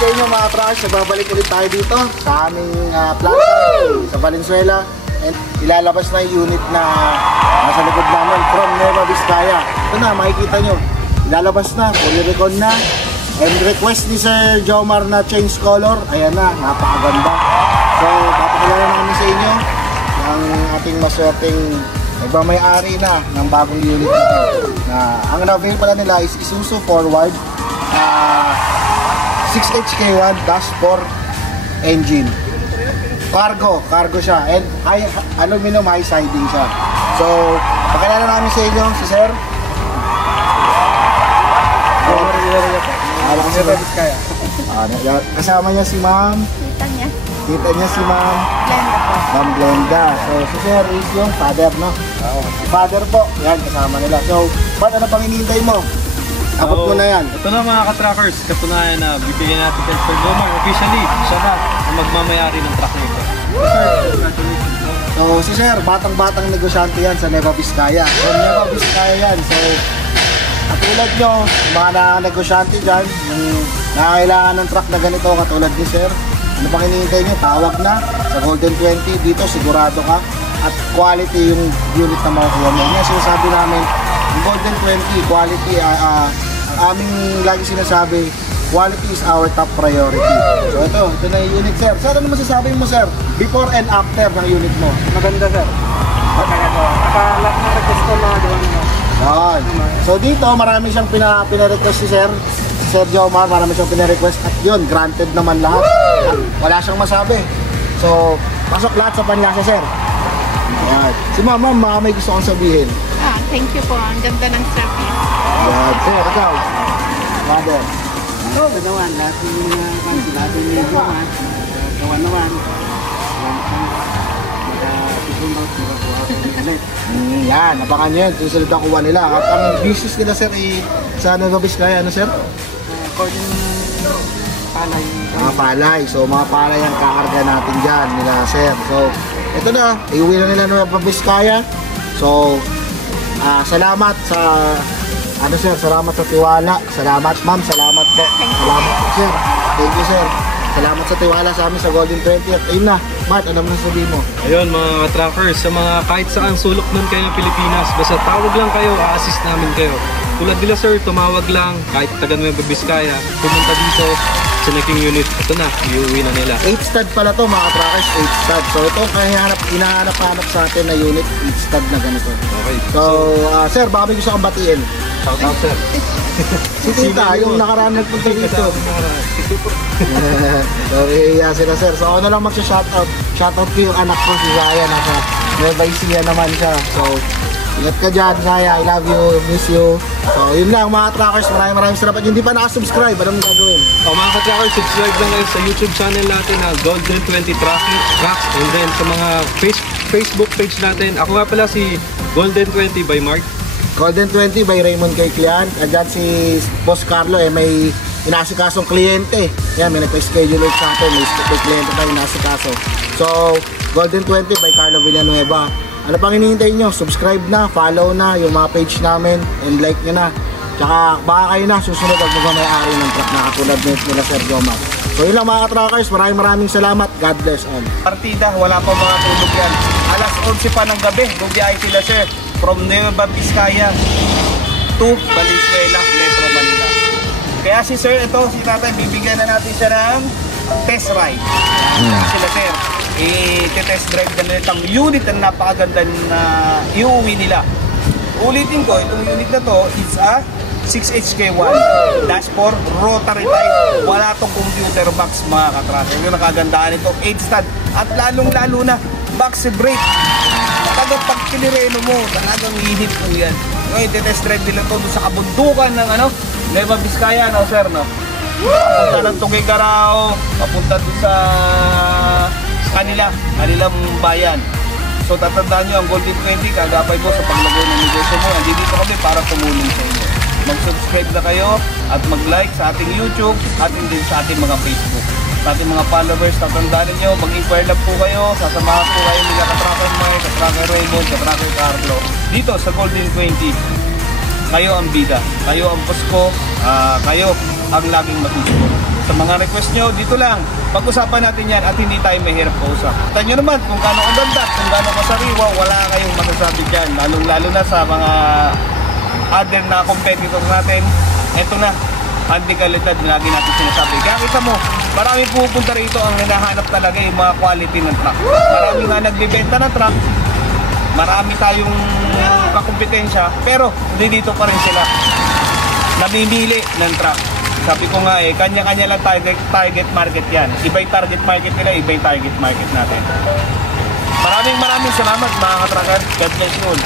sa inyo mga trash, babalik ulit tayo dito sa aming plaza sa Valenzuela. And ilalabas na yung unit na nasa likod namin from Nueva Vizcaya. Ito na, makikita nyo. Ilalabas na, fully recon na. And request ni Sir Jomar na change color. Ayan na, napakaganda. So, papakilala namin sa inyo ang ating maswerteng nagmamay-ari na ng bagong unit nito. Na ang na-avail pala nila is Isuzu Forward 6HK1 -4 engine. Cargo siya. And aluminum high siding siya. So, pakilala namin sa inyo si Sir. Kasama niya si Ma'am. Tita niya si Ma'am Blenda. So, si Sir is yung father, no? Father po. Yan, kasama nila. So, ano pang hinihintay mo? Abot mo na yan. Ito na mga ka-trackers, katunayan na bibigyan natin kay Sir Jomar officially siya na ang magmamayari ng truck na ito. Sir, congratulations. So si Sir, batang-batang negosyante yan sa Nueva Vizcaya. So Nueva Vizcaya yan. So katulad nyo, mga negosyante dyan, yung nakakailangan ng truck na ganito katulad ni Sir, ano pang hinihintay nyo? Tawag na sa Golden 20. Dito sigurado ka at quality yung unit na makukuha mo. Yan sinasabi namin, yung Golden 20 quality, aming lagi sinasabi, quality is our top priority. So ito na yung unit, Sir. Sir, ano masasabi mo, Sir? Before and after ng unit mo? Maganda, Sir. Lahat ng request ko mga doon mo. So dito, marami siyang pina-request si Sir. Sir Jomar, marami siyang pina-request. At yun, granted naman lahat. At wala siyang masabi. So, pasok lahat sa panlasa, Sir. Ayan. Si Ma'am, may gusto kong sabihin. Thank you po. Ang ganda ng service. Ayan. Sir, ikaw. Mother. So, ganawan. Lahat yung mga kansi, lahat yung mga gawan naman. Yan, napakan nyo yun. Susunod ang kuha nila. At ang business nila, Sir, sa Nueva Vizcaya, ano, Sir? According palay. Mga palay. So, mga palay ang kakarga natin dyan nila, Sir. So, ito na. Iuwi na nila Nueva Vizcaya. So, salamat sa Sir, salamat sa tiwala. Salamat, Ma'am. Salamat po. Salamat po, Sir. Thank you, Sir. Salamat sa tiwala sa amin sa Golden 20. At ayun na, Matt, ano mo sabihin mo? Ayun mga trackers, sa mga kahit saan sulok nun kayo ng Pilipinas, basta tawag lang kayo, a-assist namin kayo. Tulad nila Sir, tumawag lang, kahit taga Nueva Vizcaya, pumunta dito sa Neking unit. Ito na, iuwi na nila. 8 stud pala to mga trackers, 8 stud. So ito, hinahanap sa atin na unit, 8 stud na ganito. Okay. So, Sir, baka may gusto kang batiin. Shout out, Sir. Si Tita, yung nakaraan nagpunta dito. So, sila, Sir. So, ako na lang magsha-shoutout. Shoutout ko yung anak ko, si Zaya. Nasa Nueva Ecija naman siya. So, ingat ka dyan, Zaya. I love you. Miss you. So, yun lang mga trackers. Maraming salamat. Hindi pa nakasubscribe. Anong gagawin? Mga ka-trackers, subscribe lang kayo sa YouTube channel natin na Golden 20 Tracks. And then sa mga Facebook page natin. Ako nga pala si Golden 20 by Mark. Golden 20 by Raymond K. Clian. Andyan si Boss Carlo may inasikasong kliyente. Yan, may nagpa-schedule sa atin. May kliyente tayo inasikaso. So, Golden 20 by Carlo Villanueva. Ano pang hinihintay nyo? Subscribe na, follow na yung mga page namin, and like nyo na. Tsaka baka kayo na susunod at magmamayari ng truck na katulad nila Sir Jomar. So yun lang mga trackers, maraming salamat. God bless all. Partida, wala pa mga tulog yan. Alas 11 pa ng gabi, bubiyahe sila Sir. From Nueva Vizcaya to Valenzuela, Metro Manila. Kaya si Sir, si Tatay, bibigyan na natin siya ng test ride. Sila Sir, i-test drive na nila itong unit na napakaganda na iuwi nila. Ulitin ko, itong unit na to is a 6HK1 -4 rotary type. Wala tong computer box mga katracker. Yung nakagandaan ito, 8 stud. At lalong-lalo na, box brake. Talagang pag kinireno mo, talagang ihip po yan. Ngayon, test drive nila to doon sa kabundukan ng Nueva Vizcaya, no Sir, no? Papunta ng Tuguegarao, papunta doon sa kanilang bayan. So tatandaan nyo, ang Golden 20, kagapay mo sa paglagay ng negosyo mo. Nandito kami para tumulong sa inyo. Mag-subscribe na kayo at mag-like sa ating YouTube at din sa ating mga Facebook. Sa ating mga followers, tatandaan nyo, mag-inquire lang po kayo, sasamahan po kayo nila Katracker Mike, Katracker Raymond, Katracker Carlo. Dito sa Golden 20, kayo ang bida, kayo ang boss ko, kayo ang laging matutunan. Sa mga request nyo, dito lang. Pag-usapan natin yan at hindi tayo mahirap kausap. Kita nyo naman kung gaano kaganda, kung gaano kasariwa, wala kayong masasabi dyan. Lalo na sa mga other na competitor natin. Ito na, anti kalidad na lagi natin sinasabi. Kaya kita mo, marami pupunta rito ang hinahanap talaga yung mga quality ng truck. Marami nga nagbibenta ng truck, marami tayong kakumpetensya, pero hindi dito pa rin sila namimili ng truck. Sabi ko nga kanya-kanya lang target market yan. Iba yung target market nila, iba yung target market natin. Maraming salamat mga ka-trucker. God bless you all.